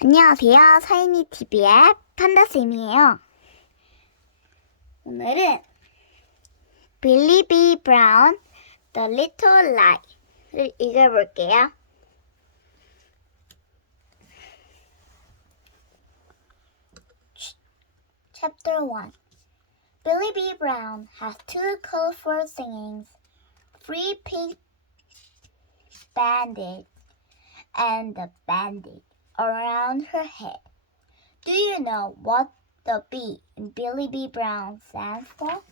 안녕하세요. 서인이TV의 판다쌤이에요. 오늘은 Billie B. Brown, The Little Lie를 읽어볼게요. Chapter 1. Billie B. Brown has two colorful singings, 3 pink bandage, and a bandage around her head. Do you know what the B in Billie B. Brown stands for?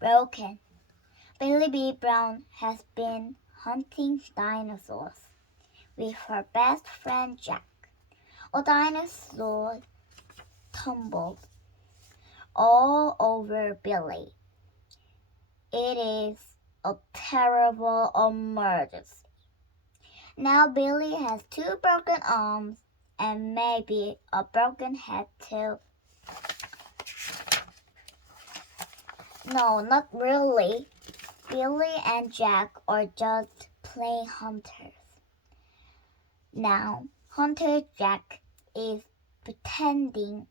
Broken. Billie B. Brown has been hunting dinosaurs with her best friend Jack. A dinosaur tumbled all over Billie. It is a terrible emergency. Now Billie has 2 broken arms and maybe a broken head too. No, not really. Billie and Jack are just plain hunters. Now, Hunter Jack is pretending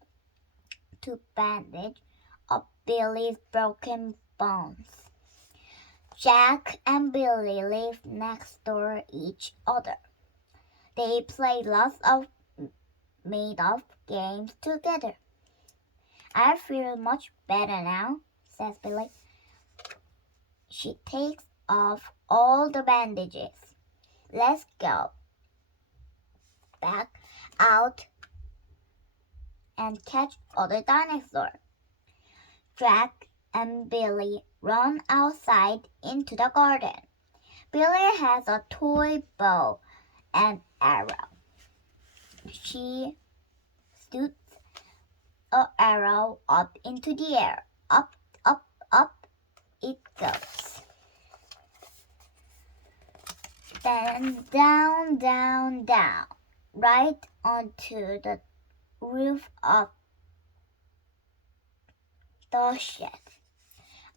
to bandage up Billie's broken bones. Jack and Billie live next door each other. They play lots of made-up games together. I feel much better now, says Billie. She takes off all the bandages. Let's go back out and catch other dinosaurs. Jack and Billie run outside into the garden. Billie has a toy bow and arrow. She shoots an arrow up into the air. Up, up, up it goes. Then down, down, down, right onto the roof of the shed.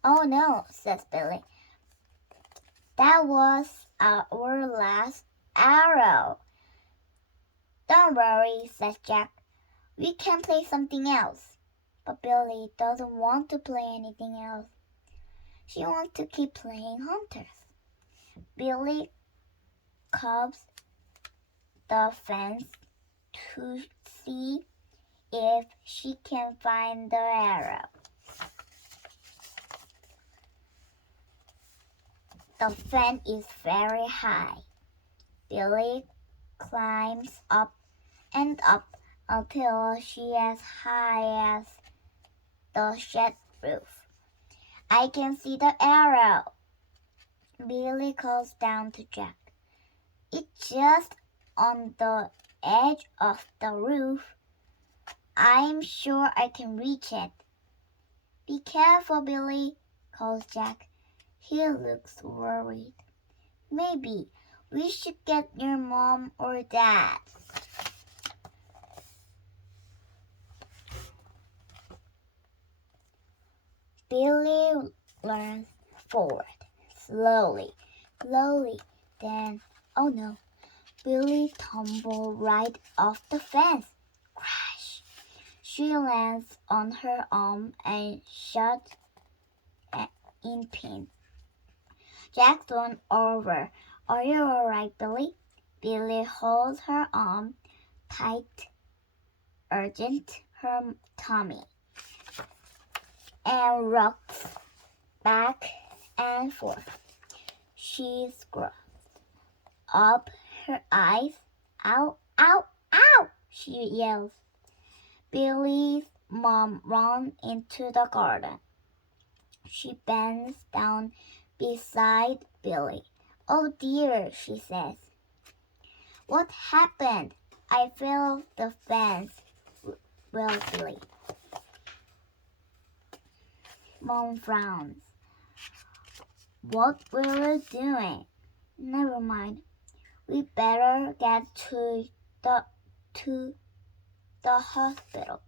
Oh no, says Billie. That was our last arrow. Don't worry, says Jack. We can play something else. But Billie doesn't want to play anything else. She wants to keep playing hunters. Billie cobs the fence to see if she can find the arrow. The fence is very high. Billie climbs up and up until she is as high as the shed roof. I can see the arrow. Billie calls down to Jack. It's just on the edge of the roof. I'm sure I can reach it. Be careful, Billie, calls Jack. He looks worried. Maybe we should get your mom or dad. Billie leans forward, slowly, then, oh no, Billie tumbled right off the fence. Crash! She lands on her arm and shot in pin. Jack thrown over. Are you alright, Billie? Billie holds her arm tight, urgent her tummy, and rocks back and forth. She scrubs up her eyes. Ow, ow, ow, she yells. Billie's mom runs into the garden. She bends down beside Billie. Oh dear, she says. What happened? I fell the fence, well, Billie. Mom frowns. What were we doing? Never mind. We better get to the hospital.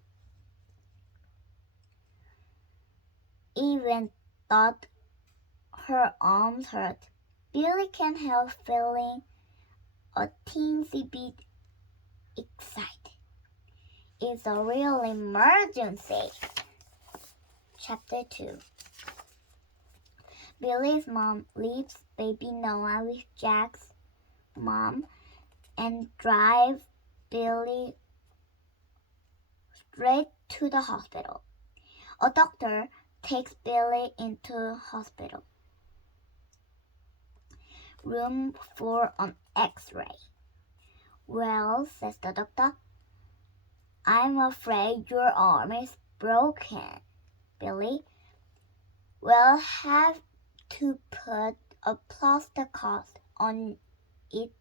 Even thought her arms hurt. Billie can't help feeling a teensy bit is a real emergency. Chapter 2. Billie's mom leaves baby Noah with Jack's mom and drives Billie straight to the hospital. A doctor takes Billie into the hospital room for an X-ray. Well, says the doctor, I'm afraid your arm is broken, Billie. We'll have to put a plaster cast on it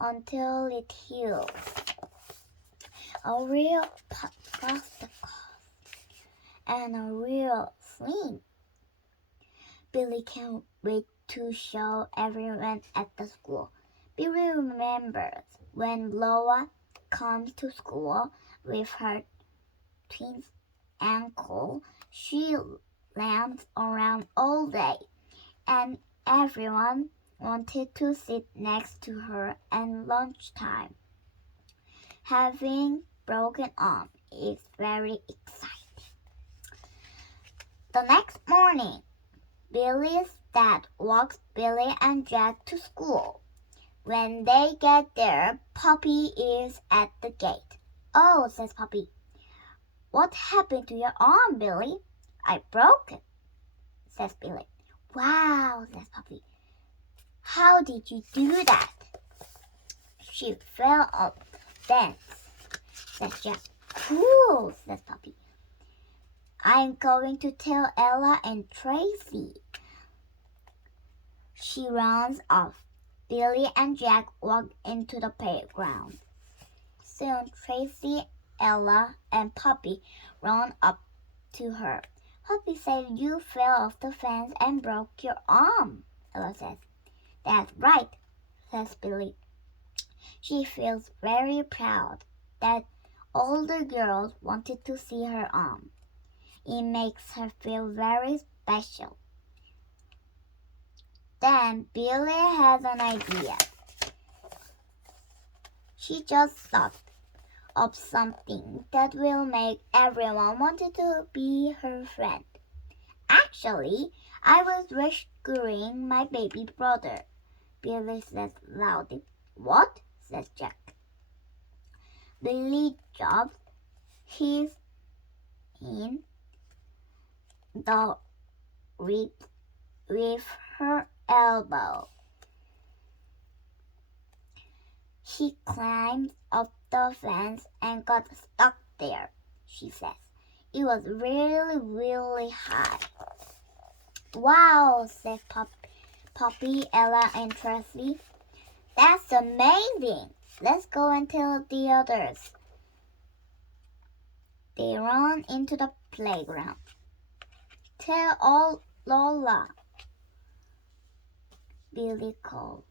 until it heals. A real plaster cast and a real sling. Billie can't wait to show everyone at the school. Billie remembers when Lola comes to school with her twin ankle. She lamps around all day, and everyone wanted to sit next to her at lunchtime. Having broken arm is very exciting. The next morning, Billie's dad walks Billie and Jack to school. When they get there, Poppy is at the gate. Oh, says Poppy. What happened to your arm, Billie? I broke it, says Billie. Wow, says Poppy. How did you do that? She fell off the fence, says Jack. Cool, says Poppy. I'm going to tell Ella and Tracy. She runs off. Billie and Jack walk into the playground. Soon Tracy, Ella, and Poppy run up to her. Poppy said you fell off the fence and broke your arm, Ella says. That's right, says Billie. She feels very proud that all the girls wanted to see her arm. It makes her feel very special. Then Billie has an idea. She just thought of something that will make everyone want to be her friend. Actually, I was rescuing my baby brother, Billie says loudly. What? Says Jack. Billie jumps. He's in the ribs with her elbow. He climbed up the fence and got stuck there, she says. It was really, really high. Wow, said Poppy, Ella, and Tracy. That's amazing. Let's go and tell the others. They run into the playground. Tell all Lola, Billie calls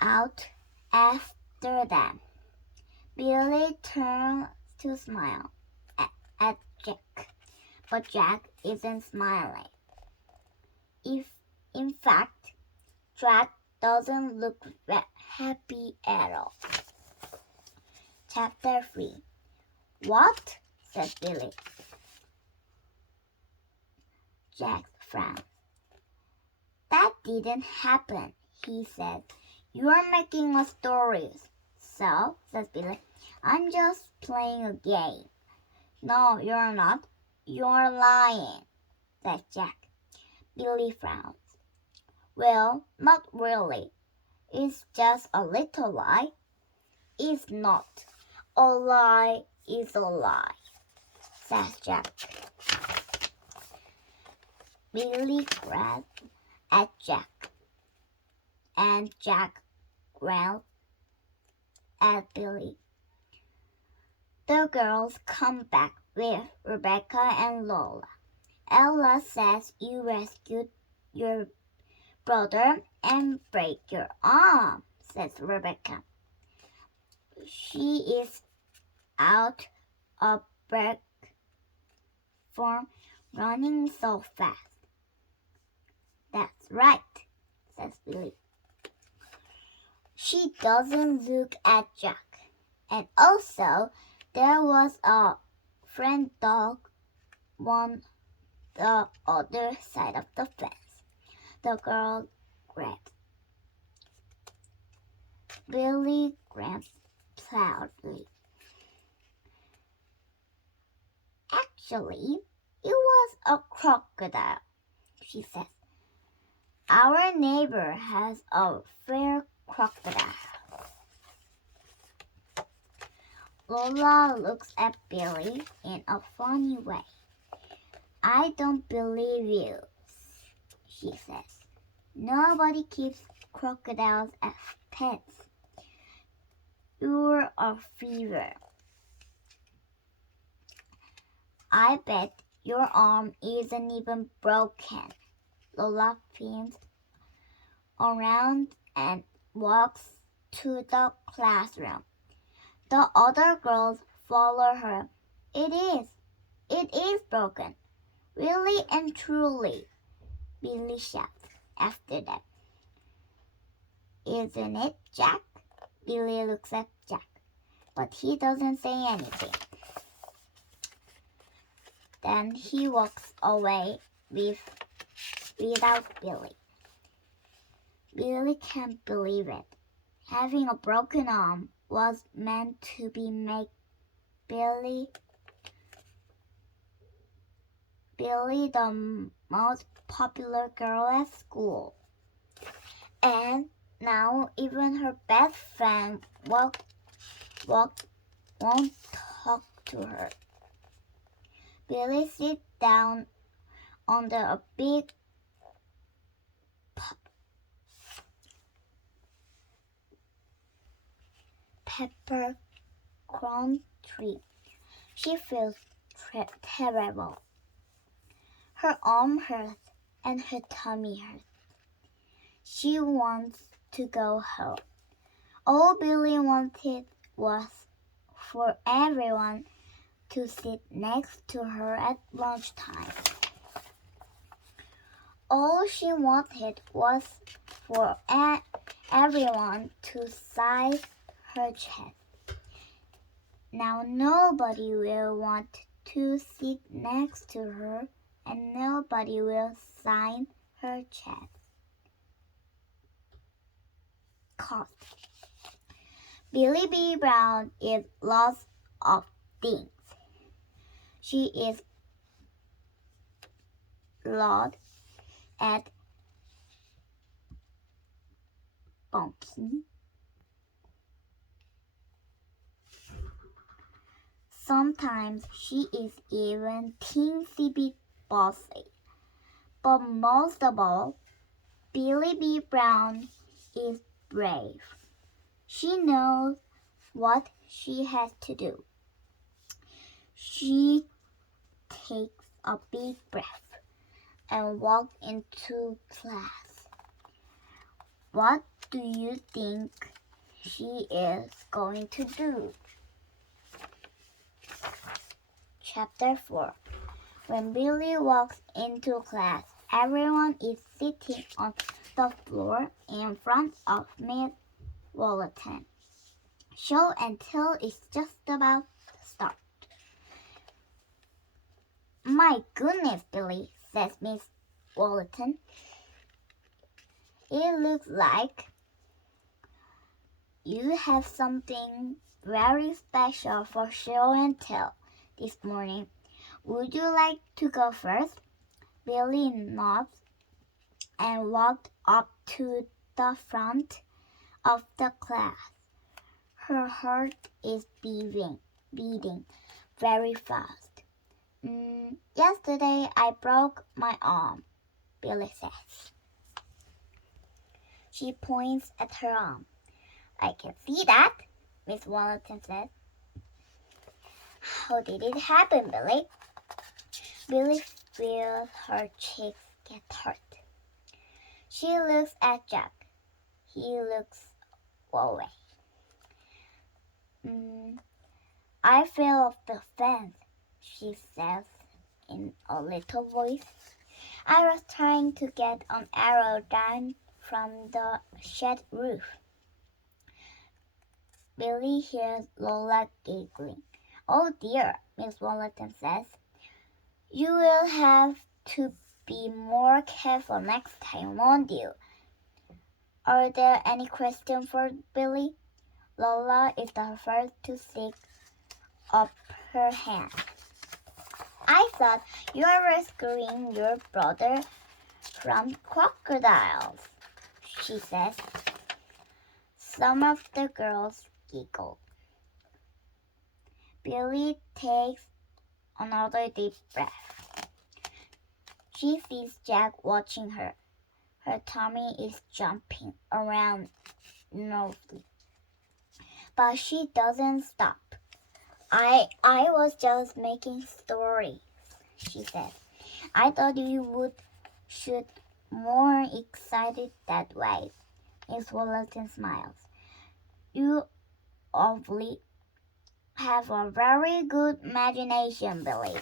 out after them. Billie turns to smile at Jack, but Jack isn't smiling. In fact, Jack doesn't look happy at all. Chapter 3. What? Says Billie. Jack frowns. That didn't happen, he said. You're making up stories. So, says Billie, I'm just playing a game. No, you're not. You're lying, says Jack. Billie frowns. Well, not really. It's just a little lie. It's not. A lie is a lie, says Jack. Billie grabs at Jack, and Jack growls at Billie. The girls come back with Rebecca and Lola. Ella says you rescued your brother and break your arm, says Rebecca. She is out of breath from running so fast. That's right, says Billie. She doesn't look at Jack. And also, there was a friend dog on the other side of the fence. The girl grabbed. Billie grabbed proudly. Actually, it was a crocodile, she says. Our neighbor has a fair crocodile. Lola looks at Billie in a funny way. I don't believe you, she says. Nobody keeps crocodiles as pets. You're a fever. I bet your arm isn't even broken. Lola spins around and walks to the classroom. The other girls follow her. It is broken. Really and truly, Billie shouts after them. Isn't it, Jack? Billie looks at Jack, but he doesn't say anything. Then he walks away without Billie. Billie can't believe it. Having a broken arm was meant to make Billie the most popular girl at school. And now even her best friend won't talk to her. Billie sits down under a big peppercorn tree. She feels terrible. Her arm hurts and her tummy hurts. She wants to go home. All Billie wanted was for everyone to sit next to her at lunchtime. All she wanted was for everyone to size her chest. Now nobody will want to sit next to her, and nobody will sign her chest. Cost. Billie B. Brown is lots of things. She is loud at bonking. Sometimes she is even teensy bit bossy. But most of all, Billie B. Brown is brave. She knows what she has to do. She takes a big breath and walks into class. What do you think she is going to do? Chapter 4. When Billie walks into class, everyone is sitting on the floor in front of Miss Walton. Show and tell is just about to start. My goodness, Billie, says Miss Walton. It looks like you have something very special for show and tell this morning. Would you like to go first? Billie nods and walked up to the front of the class. Her heart is beating very fast. Yesterday I broke my arm, Billie says. She points at her arm. I can see that, Miss Walton says. How did it happen, Billie? Billie feels her cheeks get hurt. She looks at Jack. He looks away. I fell off the fence, she says in a little voice. I was trying to get an arrow down from the shed roof. Billie hears Lola giggling. Oh dear, Miss Walton says. You will have to be more careful next time, won't you? Are there any questions for Billie? Lola is the first to stick up her hand. I thought you were rescuing your brother from crocodiles, she says. Some of the girls giggle. Billie takes another deep breath. She sees Jack watching her. Her tummy is jumping around nervously. But she doesn't stop. I was just making stories, she said. I thought you would shoot more excited that way. Miss Walton smiles. You obviously have a very good imagination, Billie.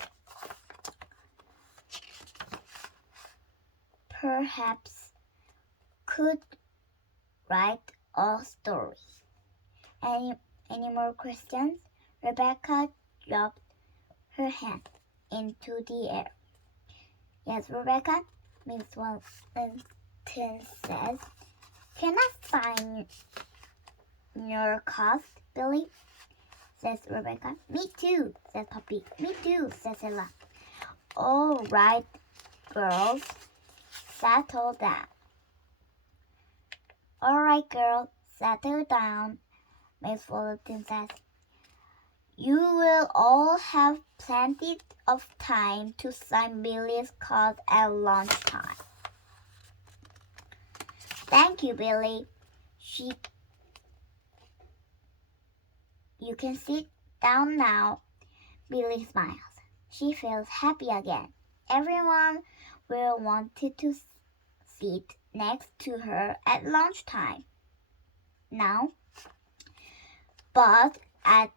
Perhaps could write a story. Any more questions? Rebecca dropped her hand into the air. Yes, Rebecca, Miss Walton says. Can I sign your cast, Billie? Says Rebecca. Me too, says Poppy. Me too, says Ella. All right, girls, settle down. All right, girls, settle down, Miss Walton says. You will all have plenty of time to sign Billie's card at lunchtime. Thank you, Billie. You can sit down now. Billie smiles. She feels happy again. Everyone will want to sit next to her at lunchtime now. But at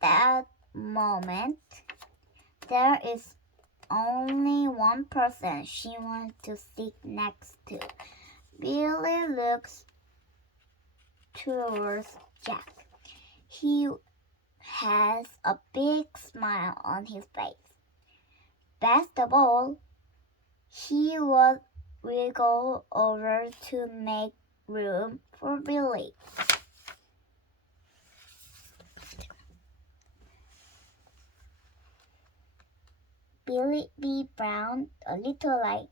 that moment, there is only one person she wants to sit next to. Billie looks towards Jack. He has a big smile on his face. Best of all, he will wiggle over to make room for Billie. Billie B. Brown, A Little Light.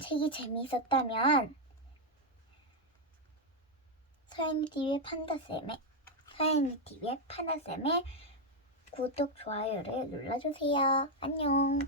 책이 재미있었다면 서연이TV의 판다쌤의 구독, 좋아요를 눌러주세요. 안녕.